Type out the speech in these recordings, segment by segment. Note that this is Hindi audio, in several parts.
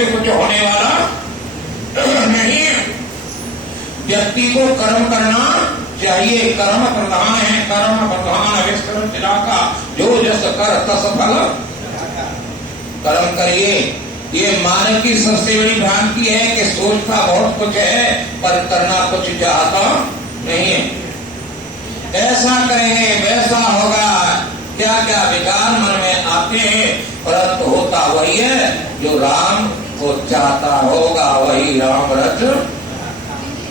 से कुछ होने वाला नहीं है। व्यक्ति को कर्म करना चाहिए। कर्म प्रधान है, कर्म प्रधान विस्तृत जिला का, जो जस कर तस फल। कर्म करिए। ये मानव की सबसे बड़ी भ्रांति है कि सोचता बहुत कुछ है पर करना कुछ चाहता नहीं है। ऐसा करेंगे वैसा होगा, क्या क्या विचार मन में आते हैं, परंतु होता वही है जो राम को चाहता होगा, वही राम रच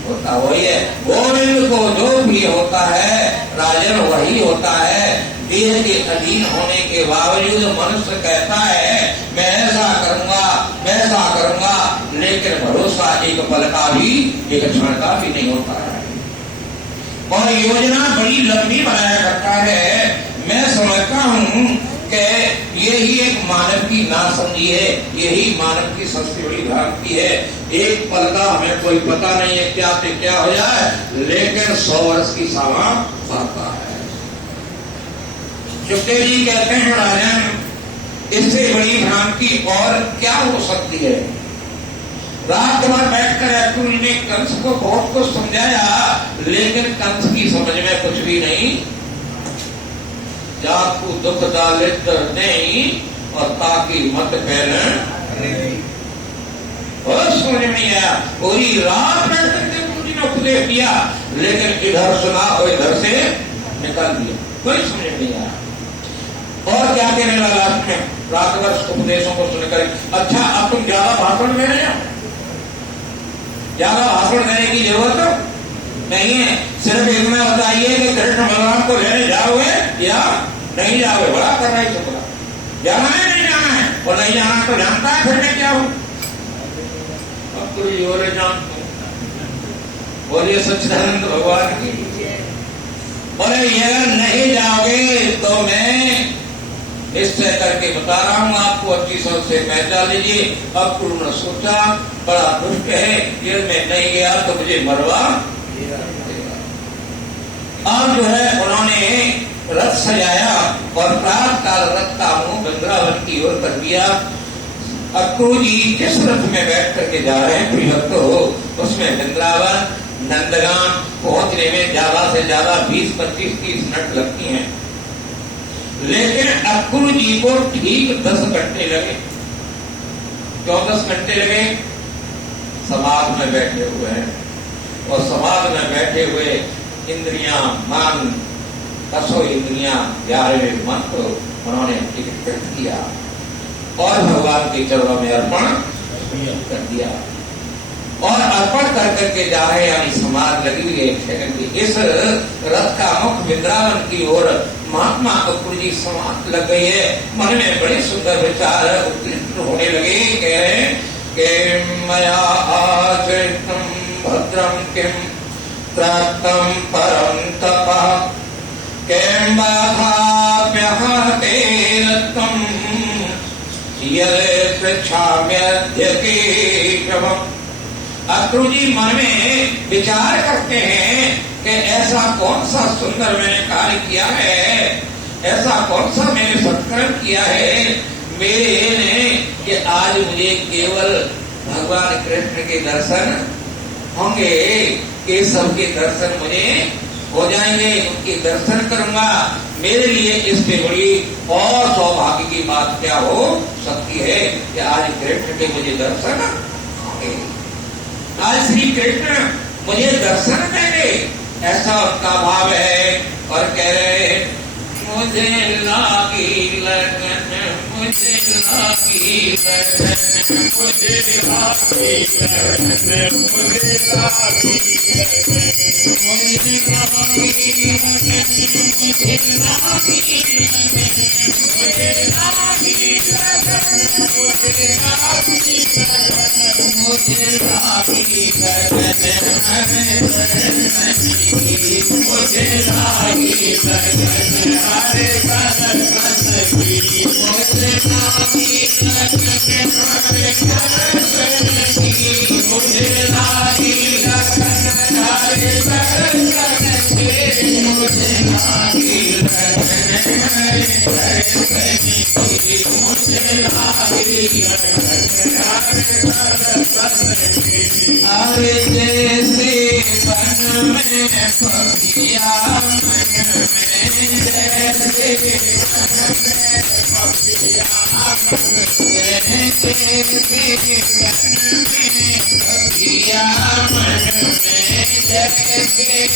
होता वही है। गोविंद को जो भी होता है राजन वही होता है। देह के अधीन होने के बावजूद मनुष्य कहता है मैं ऐसा करूंगा वैसा करूंगा, लेकिन भरोसा एक पल का भी, एक क्षण का भी नहीं होता है और योजना बड़ी लंबी बनाया करता है। मैं समझता हूँ कि यही एक मानव की नासमझी है, यही मानव की सबसे बड़ी भ्रांति है। एक पल का हमें कोई पता नहीं है क्या से क्या हो जाए, लेकिन 100 वर्ष की सामा पाता है। सुखदेव जी कहते हैं राजन, इससे बड़ी भ्रांति और क्या हो सकती है। रात भर बैठकर अक्रूर ने कंस को बहुत कुछ समझाया, लेकिन कंस की समझ में कुछ भी नहीं। जाकू दुख दालित नहीं और ताकि मत फैले, और समझ में नहीं आया। पूरी रात बैठकर के गुरु जी ने उपदेश दिया, लेकिन इधर सुना और इधर से निकाल दिया, कोई समझ में नहीं आया। और क्या कहने लगा में रात भर उपदेशों को सुनकर, अच्छा अब तुम ज्यादा भाषण दे रहे हो, ज्यादा भाषण देने की जरूरत नहीं है। सिर्फ इतना बताइए कि कृष्ण भगवान को लेने जाओगे या नहीं जाओगे। बड़ा कर रहा है चुपड़ा, जाना है नहीं जाना है, और नहीं जाना तो जानता है फिर मैं क्या हूं। अब तो ये जानते बोलिए सच्चिदानंद भगवान की। बोले ये नहीं जाओगे तो मैं निश्चय करके बता रहा हूं आपको, अच्छी सोच से पहचान लीजिए। अक्रूर ने सोचा बड़ा दुष्ट है, जेल में नहीं गया तो मुझे मरवा। और जो है उन्होंने रथ सजाया और प्रातः काल रथ का मुंह वृंदावन की ओर कर दिया। अक्रूर जी जिस रथ में बैठ करके जा रहे हैं प्रिय भक्तों, उसमें वृंदावन नंदगान पहुंचने में ज्यादा से ज्यादा 20, 25, 30 मिनट लगती हैं, लेकिन अक्रूर जी को ठीक 10 घंटे लगे। क्यों 10 घंटे लगे? समाज में बैठे हुए हैं, और समाज में बैठे हुए इंद्रियां, मन, 10 इंद्रियां, 11वें मन को उन्होंने टिकट किया और भगवान के चरणों में अर्पण कर दिया। और अर्पण कर करके जा रहे, यानी समाज लगी हुई है सेकंड की। इस रथ का मुख वृंदावन की ओर महात्मा अक्रूर जी समाज लग गई है। मन में बड़े सुंदर विचार उत्पन्न होने लगे। कह रहे कि मया आचरितम भद्रम किम त्राक्तम परम तपः किम बाधाप्यहते रत्तम यदि पृच्छाम्यद्य केशवम्। अक्रूर जी मन में विचार करते हैं कि ऐसा कौन सा सुंदर मैंने कार्य किया है, ऐसा कौन सा मैंने सत्कर्म किया है मेरे ने कि आज मुझे केवल भगवान कृष्ण के दर्शन होंगे, केशव के दर्शन मुझे हो जाएंगे, उनके दर्शन करूंगा। मेरे लिए इससे बड़ी और सौभाग्य की बात क्या हो सकती है कि आज कृष्ण के मुझे दर्शन होंगे, आज श्री कृष्ण मुझे दर्शन देंगे, ऐसा उनका भाव है। और कह रहे मुझे लागी लगन, मुझे लागी लगन, मुझे लागी लगन, मुझे लागी लगन, मुझे लागी लगन, मुझे लागी लगन, मुझे लागी लगन, मुझे लागी लगन, मुझे लागी लगन, मुझे लागी लगन, हरे बदन बसगी, मुझे लागी लगन, हरे बदन बसगी, मुझे लागी लगन, हरे बदन बसगी, मुझे लागी लगन, हरे बदन बसगी, मुझे लागी लगन, हरे में पपिया मन में जैसे पपिया पपिया मन में जैसे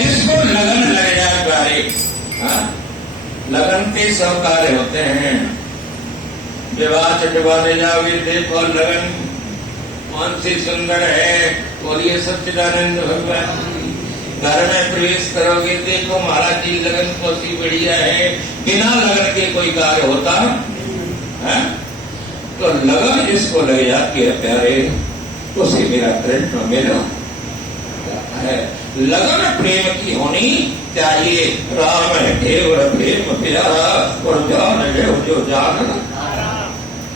जिसको लगन लग जाए प्यारे, लगन के सब कार्य होते हैं। विवाह चटवाने जाओगे देखो लगन कौन सी सुंदर है, बोलिए सच्चिदानंद भगवान। घर में प्रवेश करोगे देखो महाराज जी लगन कौन सी बढ़िया है, बिना लगन के कोई कार्य होता है? तो लगन जिसको लग जाती है प्यारे, उसे मेरा कृष्ण मिलो है। लगन प्रेम की होनी चाहिए। राम केवल प्रेम प्यारा और जान जो जान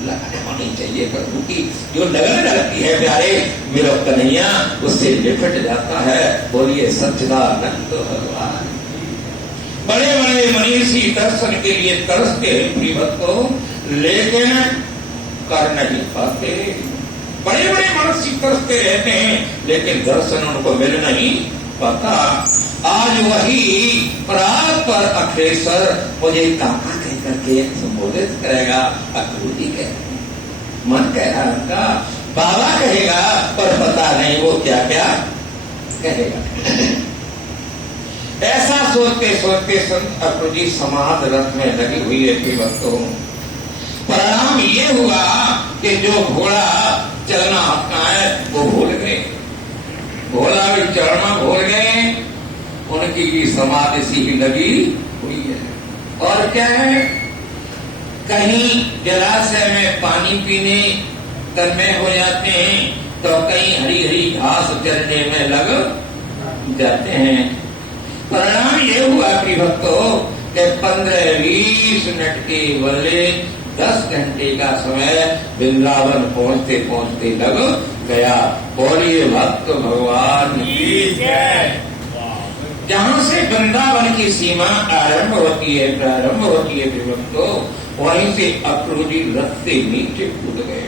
लगन होनी चाहिए प्रभु की। जो लगन लगती है प्यारे मेरा कन्हैया, उससे लिपट जाता है। बोलिए सच्चिदानंद भगवान। बड़े बड़े मनीषी दर्शन के लिए तरसते हैं प्रियवत को, लेकिन कर नहीं पाते। बड़े बड़े मनुष्य तरसते रहते हैं, लेकिन दर्शन उनको मिल नहीं पाता। आज वही पराग पर अखिलेश्वर मुझे काका कह करके संबोधित करेगा। अक्रूरी के मन कह रहा उनका, बाबा कहेगा, पर पता नहीं वो क्या क्या कहेगा। ऐसा सोचते सोचते संत अक्रूरी समाध रथ में लगी हुई है भक्तों। परिणाम ये हुआ कि जो घोड़ा चलना अपना है वो भूल गए, घोड़ा भी चढ़ना भूल गए। उनकी भी समाधि सी ही लगी हुई है। और क्या है, कहीं जलाशय में पानी पीने तन्मय हो जाते हैं, तो कहीं हरी हरी घास चरने में लग जाते हैं। परिणाम ये हुआ कि भक्तों के 15-20 मिनट के बदले 10 घंटे का समय वृंदावन पहुंचते पहुंचते लग गया। बोलिए भक्त भगवान की जय। जहां से वृंदावन की सीमा आरंभ होती है, प्रारंभ होती है भक्तों, वहीं से अक्रूरी रथ से नीचे कूद गए।